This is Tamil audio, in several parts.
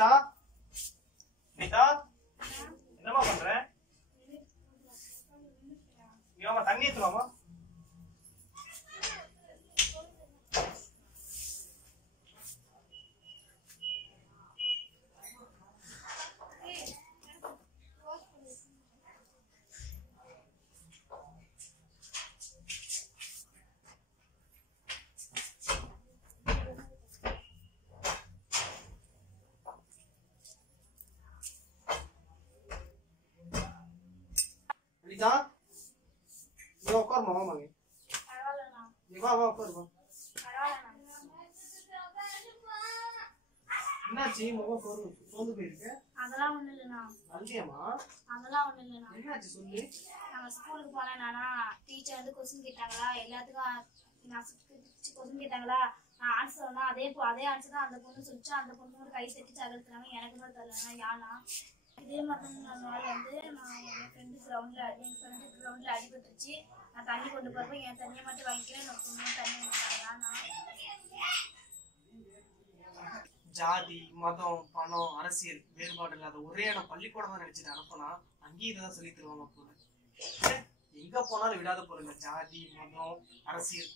அனிதா அனிதா என்னமா பண்ற? நீமா தண்ணி ஏத்துவாமா? அனிதா நீ உட்காருமா மாமாங்க. நீ வா வா உட்காருமா. என்னாச்சு முகம் சோர்ந்து போயிருக்கு? அதெல்லாம் ஒண்ணு இல்லைண்ணா. அல்லியாமா? அதெல்லாம் ஒண்ணு இல்லைண்ணா. என்னாச்சு சொல்லு. நாங்க ஸ்கூலுக்கு போனேன்னா டீச்சர் வந்து கொஸ்டின் கேட்டாங்களா, எல்லாத்துக்கும் நான் கொஸ்டின் கேட்டாங்களா, நான் ஆன்சர் சொன்னா அதே ஆன்சர் தான் அந்த பொண்ணு சொல்லிச்சு. அந்த பொண்ணு ஒரு கை தட்டி தகர்த்துறாங்க. எனக்கு கூட தெரியலண்ணா யானா. இதே மாதிரி நாள் வந்து நான் என் ஃப்ரெண்டு கிரவுண்டில் அடிபட்டுருச்சு. நான் தண்ணி கொண்டு போகிறப்ப என் தண்ணியை மட்டும் வாங்கிக்கிறேன், நான் பொண்ணு தண்ணி யானா. ஜாதி மதம் பணம் அரசியல் வேறுபாடு இல்லாத ஒரே இடம் பள்ளிக்கூடம் தான் நினைச்சிட்டு அனுப்பினா அங்கேயும் இதான் சொல்லி தருவாங்க போல. எங்க போனாலும் விடாத போறீங்க ஜாதி மதம் அரசியல்.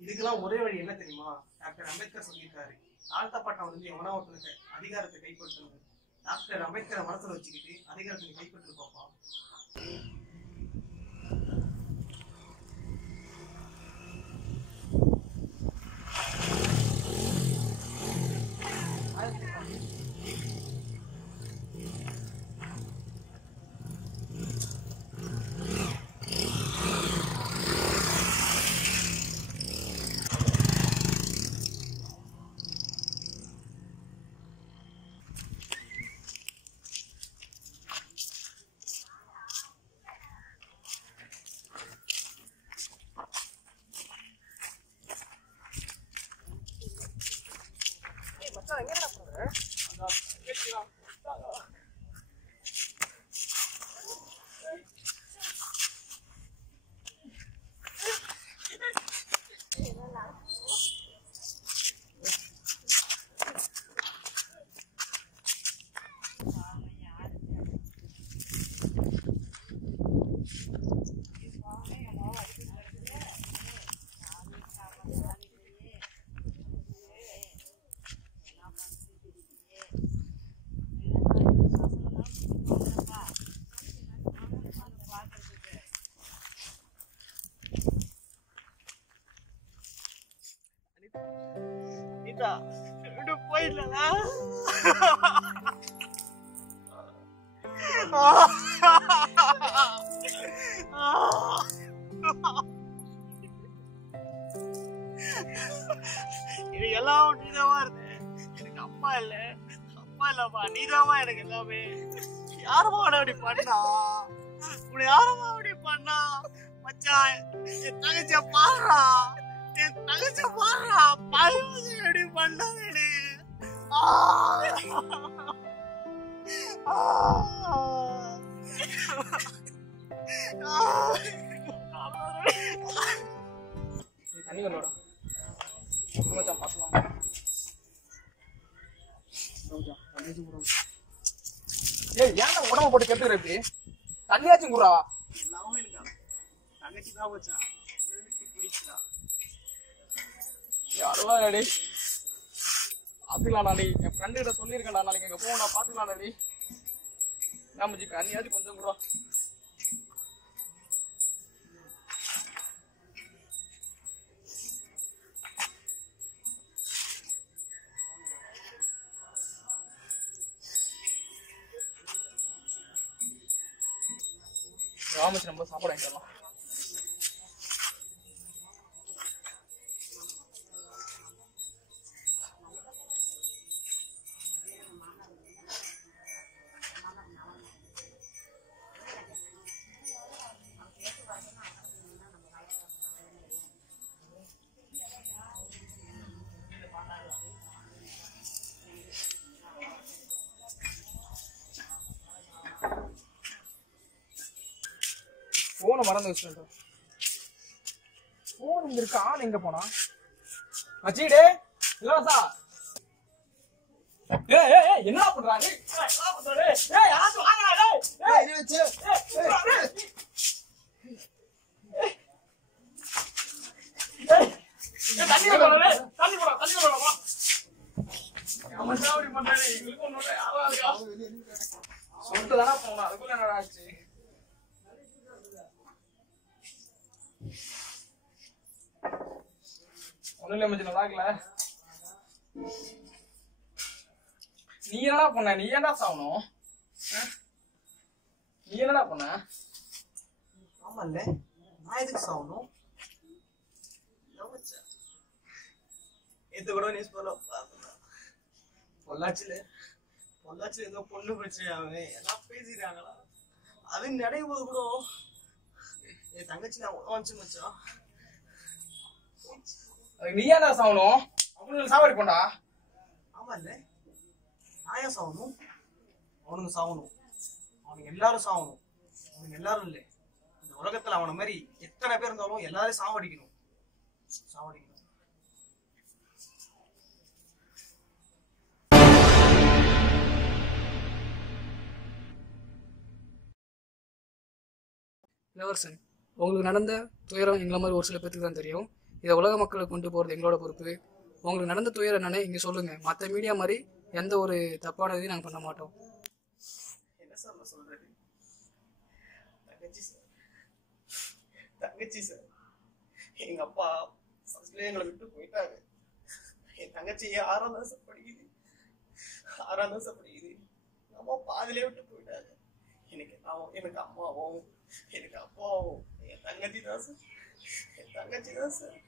இதுக்கெல்லாம் ஒரே வழி என்ன தெரியுமா? டாக்டர் அம்பேத்கர் சொல்லியிருக்காரு, தாழ்த்தப்பட்டவன் வந்து எவனா ஒருத்தனுக்கு அதிகாரத்தை கைப்பற்றணும். டாக்டர் அம்பேத்கரை மனசுல வச்சுக்கிட்டு அதிகாரத்தை கைப்பற்று பாப்பா. போயிடலா இது எல்லாம் நீதாவா இருந்த. எனக்கு அம்மா இல்லப்பா, நீதாவா எனக்கு எல்லாமே. யாருமா அப்படி பண்ணா? உன்னை யாருமா அப்படி பண்ணா? மச்சான் என் தங்கச்சிய பாடுறா, எப்படி பண்ணாரு. தண்ணி கொண்டோட மச்சான் பார்க்கலாம். ஏய் ஏன்டா உடம்ப போட்டு கெட்டுக்கிற இப்படி? தண்ணியாச்சும் குறா. எல்லாமே இருக்கா தங்கச்சி தான் வச்சா பிடிச்சா யாருவா அடி பாத்துக்கலாம்டா. என் ஃப்ரெண்டு கிட்ட சொல்லியிருக்கேன்டா, நாளைக்கு எங்க போனா பாத்துக்கலாம்டா. நாம தண்ணியாச்சும் கொஞ்சம் குறா. ராமச்சு நம்ம சாப்பாடு வாங்கிக்கலாம். போன மறந்து வச்சுட்டேன். போன் இங்க இருக்கு, ஆள் எங்க போனா? மச்சிடே இலவசா என்ன பண்றாங்க? யாராச்சும் வாங்கடா. தண்ணி போடா. சொல்லிட்டுதானா போனா அதுக்குள்ள என்னடா ஆச்சு? ஒண்ணும் இல்ல மச்சி, நல்லா இருக்கல. நீ என்னடா பண்ண? நீ ஏன்டா சாவணும்? நீ என்னடா பண்ண? ஆமா இல்ல, நான் எதுக்கு சாவணும்? இது கூட நியூஸ் பண்ண பொள்ளாச்சியில ஏதோ பொண்ணு பிரச்சனையாங்க எல்லாம் பேசிட்டாங்களா? அது நினைவு கூட என் தங்கச்சி நான் வந்துச்சு மச்சான். நீ ஏன்டா சாவணும்? அவனுக்கு சாவடி போண்டா. ஆமா இல்ல, நான் ஏன் சாவணும்? அவனுங்க சாவணும், அவனுங்க எல்லாரும் சாவணும். அவனுங்க எல்லாரும் இல்லை, இந்த உலகத்துல அவன மாதிரி எத்தனை பேர் இருந்தாலும் எல்லாரையும் சாவடிக்கணும். இளவரசன், உங்களுக்கு நடந்த துயரம் எங்களை மாதிரி ஒரு சில பேருக்கு தான் தெரியும். இதை உலக மக்களுக்கு கொண்டு போகிறது எங்களோட பொறுப்பு. உங்களுக்கு நடந்த துயரம் என்னன்னு இங்கே சொல்லுங்கள். மற்ற மீடியா மாதிரி எந்த ஒரு தப்பான இதையும் நாங்கள் பண்ண மாட்டோம். என்ன சார் நான் சொல்றது? தங்கச்சி சார், எங்க அப்பா ஃபர்ஸ்ட்ல எங்களை விட்டு போயிட்டாங்க. என் தங்கச்சி 6ஆம் கிளாஸ் படிக்குது. அம்மா பாதிலே விட்டு போயிட்டாங்க. எனக்கு அம்மாவும் எனக்கு அப்பாவும் என் தங்கச்சி தான் சார்.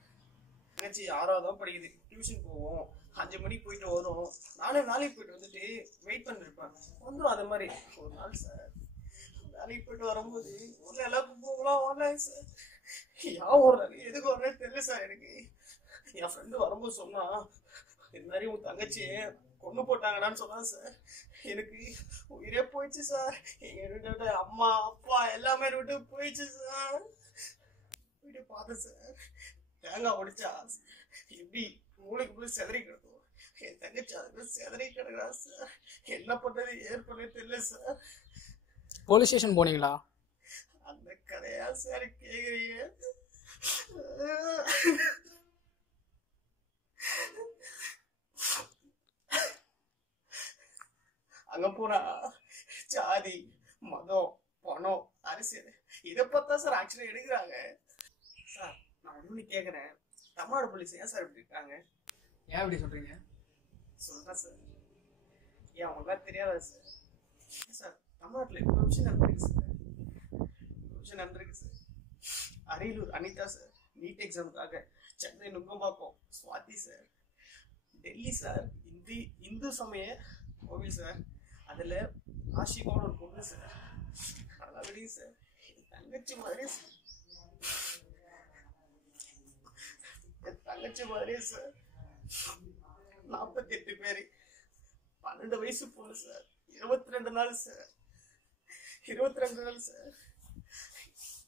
தங்கச்சி 6ஆவது தான் படிக்குது. டியூஷன் போவோம், 5 மணிக்கு போயிட்டு வரும். நானே வேலைக்கு போயிட்டு வந்துட்டு வெயிட் பண்ணிருப்பேன், வந்துடும். அது மாதிரி ஒரு நாள் சார் வேலைக்கு போயிட்டு வரும்போது ஒரு எல்லாருக்கும் போகலாம் வரல சார். ஏன் வர்றாரு எதுக்கு வர்றேன்னு தெரியல சார். எனக்கு என் ஃப்ரெண்டு வரும்போது சொன்னா, இது மாதிரி உன் தங்கச்சியை கொண்டு போட்டாங்கடான்னு சொன்னா சார். எனக்கு உயிரே போயிடுச்சு சார். எங்க வீட்டோட அம்மா அப்பா எல்லாமே விட்டு போயிடுச்சு சார். வீட்டை பார்த்தேன் சார், தேங்காய் உடைச்சா எப்படி மூளைக்கு போய் செதறி கிடக்கும். என் தங்கச்சி அதுக்கு செதறி கிடக்குறா சார். என்ன பண்றது ஏற்படுறது தெரியல சார். போலீஸ் ஸ்டேஷன் போனீங்களா? அந்த கதையா சார் கேக்குறீங்க? அங்க போனா ஜாதி மதம் பணம் அரசியல் இதை பார்த்தா சார் ஆக்சுவலி எடுக்கிறாங்க சார். நான் ஒண்ணு கேக்குறேன், தமிழ்நாடு போலீஸ் ஏன் சார் இப்படி இருக்காங்க? ஏன் இப்படி சொல்றீங்க? சொல்றேன் சார், ஏன் அவங்களுக்கு தெரியாதா சார்? சார் தமிழ்நாட்டுல இவ்வளவு விஷயம் நடந்திருக்கு sir. Ariyalur Anitha sir NEET எக்ஸாமுக்காக சென்னை நுங்கம்பாக்கம் சுவாதி சார். டெல்லி சார் இந்து சமய கோவில் சார், அதுல ஆஷிகான ஒரு பொண்ணு சார். அதெல்லாம் விடுங்க சார், தங்கச்சி மாதிரியே சார் 48 பேரு, 12 வயசு பொண்ணு சார், 22 நாள் சார்.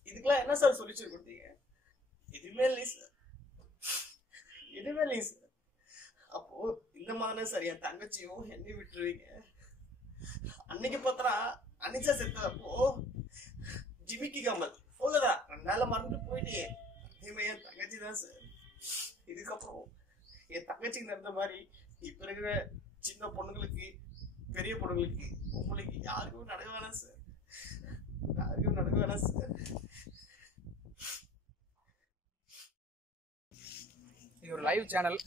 இதுக்கெல்லாம் என்ன சார் சொல்யூஷன் கொடுத்தீங்க? எதுவுமே இல்லை சார். அப்போ இந்த மாதிரி சார் என் தங்கச்சியும் என்னை விட்டுருவீங்க? அன்னைக்கு பார்த்தா அனிச்சா செத்தப்போ ஜிமிக்கி கமல் போகதா 2 நாள்ல மறந்து போயிட்டே. என் தங்கச்சி தான் சார். இதுக்கப்புறம் என் தங்கச்சிக்கு நடந்த மாதிரி இப்ப இருக்கிற சின்ன பொண்ணுங்களுக்கு பெரிய பொண்ணுங்களுக்கு பொம்பளைக்கு யாருக்கும் நடக்க வேணாம் சார். இது ஒரு லைவ் சேனல்.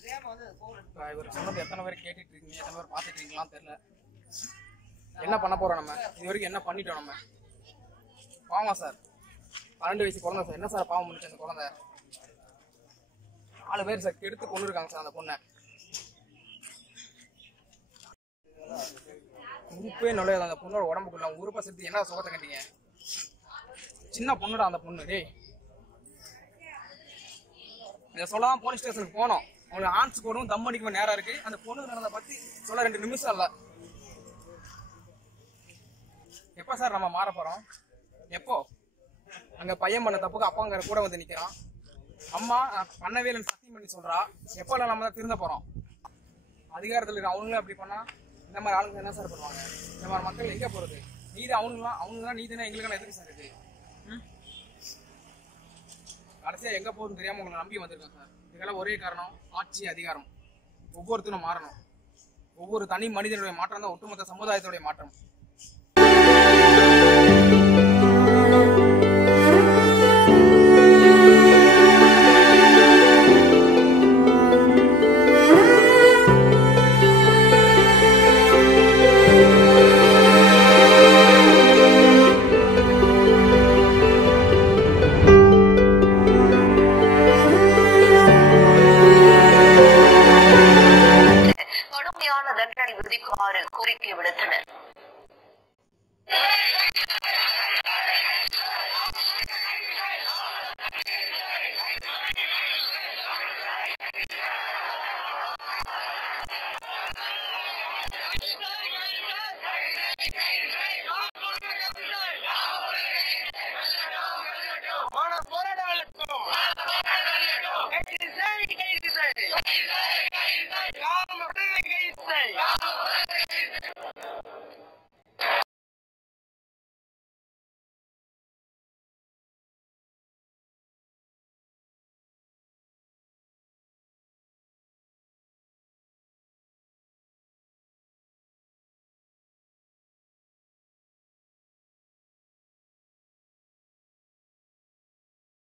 இவர் சொன்னது எத்தனை பேர் கேட்டுட்டு இருக்கீங்க, எத்தனை பேர் பார்த்துட்டு இருக்கீங்களான்னு தெரியல. என்ன பண்ண போறோம் நம்ம? இது வரைக்கும் என்ன பண்ணிட்டோம் நம்ம? பாவம் சார், 12 வயசு குழந்தை சார். என்ன சார் பாவம் பண்ணிச்சு அந்த குழந்தை? 4 பேர் சார் கெடுத்து கொண்டு இருக்காங்க சார் அந்த பொண்ணை. உறுப்பே நுழையாது அந்த பொண்ணோட உடம்புக்குள்ள. உறுப்பை சேர்த்து என்ன சுகத்தை கட்டிங்க? சின்ன பொண்ணுடா அந்த பொண்ணு. டேய், இதை சொல்லலாம் போலீஸ் ஸ்டேஷனுக்கு போனோம். உங்களுக்கு ஆன்ஸ் போடும் தம் அடிக்க நேரம் இருக்கு. அந்த பொண்ணு நடந்த பத்தி சொல்ல 2 நிமிஷம் இல்ல. எப்ப சார் நம்ம மாற போறோம்? எப்போ? அங்க பையன் பண்ண தப்புக்கு அப்பாங்கிற கூட வந்து நிக்கிறான். அம்மா பண்ணவே இல்லைன்னு சத்தியம் பண்ணி சொல்றா. எப்ப நம்ம தான் திருந்த போறோம்? அதிகாரத்துல இருக்க அவங்களும் அப்படி பண்ணா இந்த மாதிரி ஆளுங்க என்ன சார் பண்ணுவாங்க? இந்த மாதிரி மக்கள் எங்க போறது? நீதி அவனுங்களாம் நீதினா எங்களுக்கான எதுக்கு சார் இது? கடைசியா எங்க போகுதுன்னு தெரியாம உங்களை நம்பி வந்திருக்கேன் சார். இதுக்கெல்லாம் ஒரே காரணம் ஆட்சி அதிகாரம். ஒவ்வொருத்தரும் மாறணும். ஒவ்வொரு தனி மனிதனுடைய மாற்றம் தான் ஒட்டுமொத்த சமுதாயத்துடைய மாற்றம்.